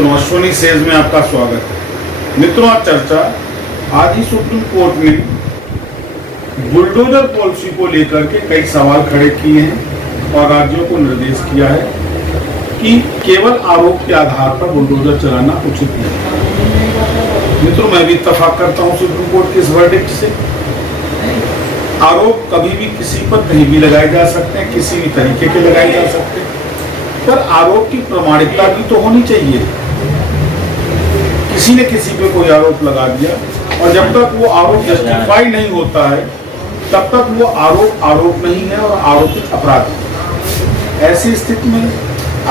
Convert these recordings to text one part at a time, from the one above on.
मित्रों, अश्विनी सेज में आपका स्वागत है। मित्रों, आज चर्चा आज ही सुप्रीम कोर्ट ने बुलडोजर पॉलिसी को लेकर के कई सवाल खड़े किए हैं और राज्यों को निर्देश किया है कि केवल आरोप के आधार पर बुलडोजर चलाना उचित नहीं। मित्रों, मैं भी इत्तेफाक करता हूं सुप्रीम कोर्ट के इस वर्डिक्ट से। आरोप कभी भी किसी पर कहीं भी लगाए जा सकते हैं, किसी भी तरीके के लगाए जा सकते हैं, पर आरोप की प्रामाणिकता भी तो होनी चाहिए। किसी ने किसी पे कोई आरोप लगा दिया और जब तक वो आरोप जस्टिफाई नहीं होता है तब तक वो आरोप नहीं है और आरोपित अपराध है। ऐसी स्थिति में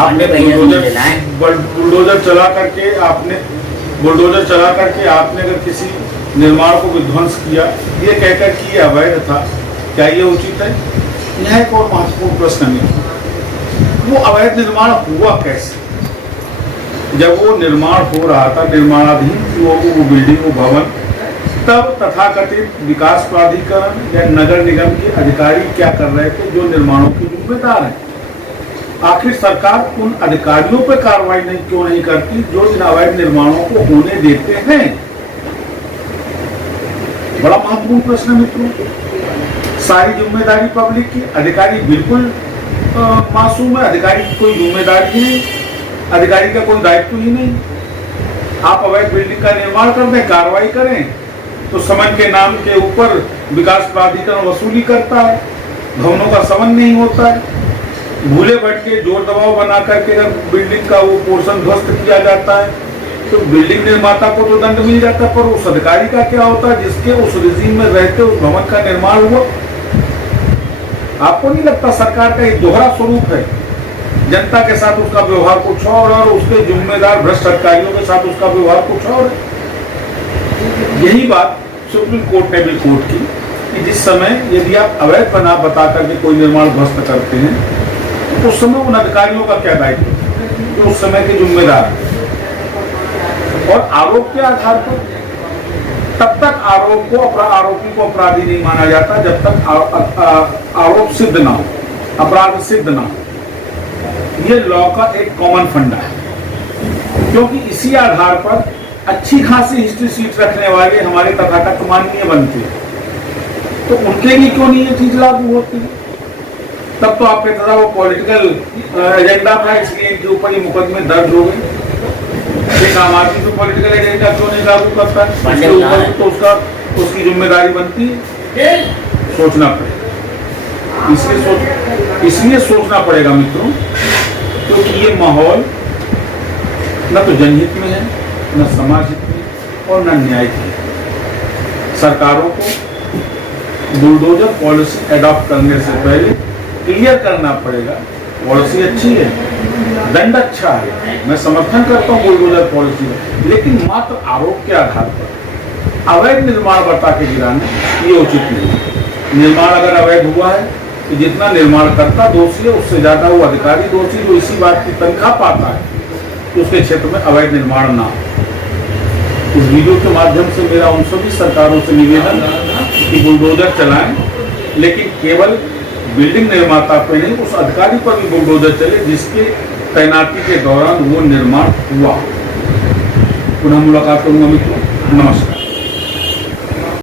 आपने बुलडोजर चला करके आपने अगर किसी निर्माण को विध्वंस किया ये कहकर कि ये अवैध था, क्या ये उचित है? यह एक और महत्वपूर्ण प्रश्न है। वो अवैध निर्माण हुआ कैसे? जब वो निर्माण हो रहा था, निर्माणाधीन वो बिल्डिंग, वो भवन, तब तथाकथित विकास प्राधिकरण या नगर निगम के अधिकारी क्या कर रहे थे जो निर्माणों के जिम्मेदार हैं? आखिर सरकार उन अधिकारियों पर कार्रवाई क्यों नहीं करती जो इन अवैध निर्माणों को होने देते हैं? बड़ा महत्वपूर्ण प्रश्न मित्रों। सारी जिम्मेदारी पब्लिक की, अधिकारी बिल्कुल मासूम है, अधिकारी की कोई जिम्मेदारी ही नहीं, अधिकारी का कोई दायित्व ही नहीं। आप अवैध बिल्डिंग का निर्माण कर दें, कार्रवाई करें तो समन के नाम के ऊपर विकास प्राधिकरण वसूली करता है, भवनों का समन नहीं होता है। भूले भटके जोर दबाव बना करके अगर बिल्डिंग का वो पोर्शन ध्वस्त किया जाता है तो बिल्डिंग निर्माता को तो दंड मिल जाता है, पर उस अधिकारी का क्या होता है जिसके उस रिजीम में रहते उस भवन का निर्माण हुआ? आपको नहीं लगता सरकार का एक दोहरा स्वरूप है? जनता के साथ उसका व्यवहार कुछ और उसके जिम्मेदार भ्रष्ट अधिकारियों के साथ उसका व्यवहार कुछ और है। यही बात सुप्रीम कोर्ट ने भी कोर्ट की कि जिस समय यदि आप अवैध बना बता करके कोई निर्माण ध्वस्त करते हैं तो उस समय उन अधिकारियों का क्या दायित्व जो उस समय के जिम्मेदार हैं? और आरोप के आधार पर तब तक आरोपी को अपराधी नहीं माना जाता जब तक आरोप सिद्ध ना हो, अपराध सिद्ध ना हो। ये लॉ का एक कॉमन फंडा है, क्योंकि इसी आधार पर अच्छी खासी हिस्ट्री सीट रखने वाले हमारे तथाकथित माननीय बनते हैं, तो उनके लिए क्यों नहीं ये चीज लागू होती? तब तो आप कहते था वो पॉलिटिकल एजेंडा था, इसलिए इनके ऊपर ये मुकदमे दर्ज हो गए। एक आम आदमी तो पॉलिटिकल एजेंडा क्यों नहीं लागू करता है? उसके ऊपर तो उसकी जिम्मेदारी बनती है। सोचना पड़ेगा, इसलिए सोचना पड़ेगा मित्रों, क्योंकि ये माहौल न तो जनहित में है, न समाज हित में और न न्याय में। सरकारों को बुलडोजर पॉलिसी एडॉप्ट करने से पहले क्लियर करना पड़ेगा पॉलिसी अच्छी है, दंड अच्छा है, मैं समर्थन करता हूँ बुलडोजर पॉलिसी में, लेकिन मात्र आरोप के आधार पर अवैध निर्माण बता के गिराना ये उचित नहीं है। निर्माण अगर अवैध हुआ है तो जितना निर्माण करता दोषी है उससे ज्यादा वो अधिकारी दोषी जो इसी बात की तनख्वाह पाता है तो उसके क्षेत्र में अवैध निर्माण ना हो। इस वीडियो के माध्यम से मेरा उन सभी सरकारों से निवेदन कि बुलडोजर चलाएं, लेकिन केवल बिल्डिंग निर्माता पे नहीं, उस अधिकारी पर भी बुलडोजर चले जिसके तैनाती के दौरान वो निर्माण हुआ। पुनः मुलाकात करूंगा मित्रों, नमस्कार।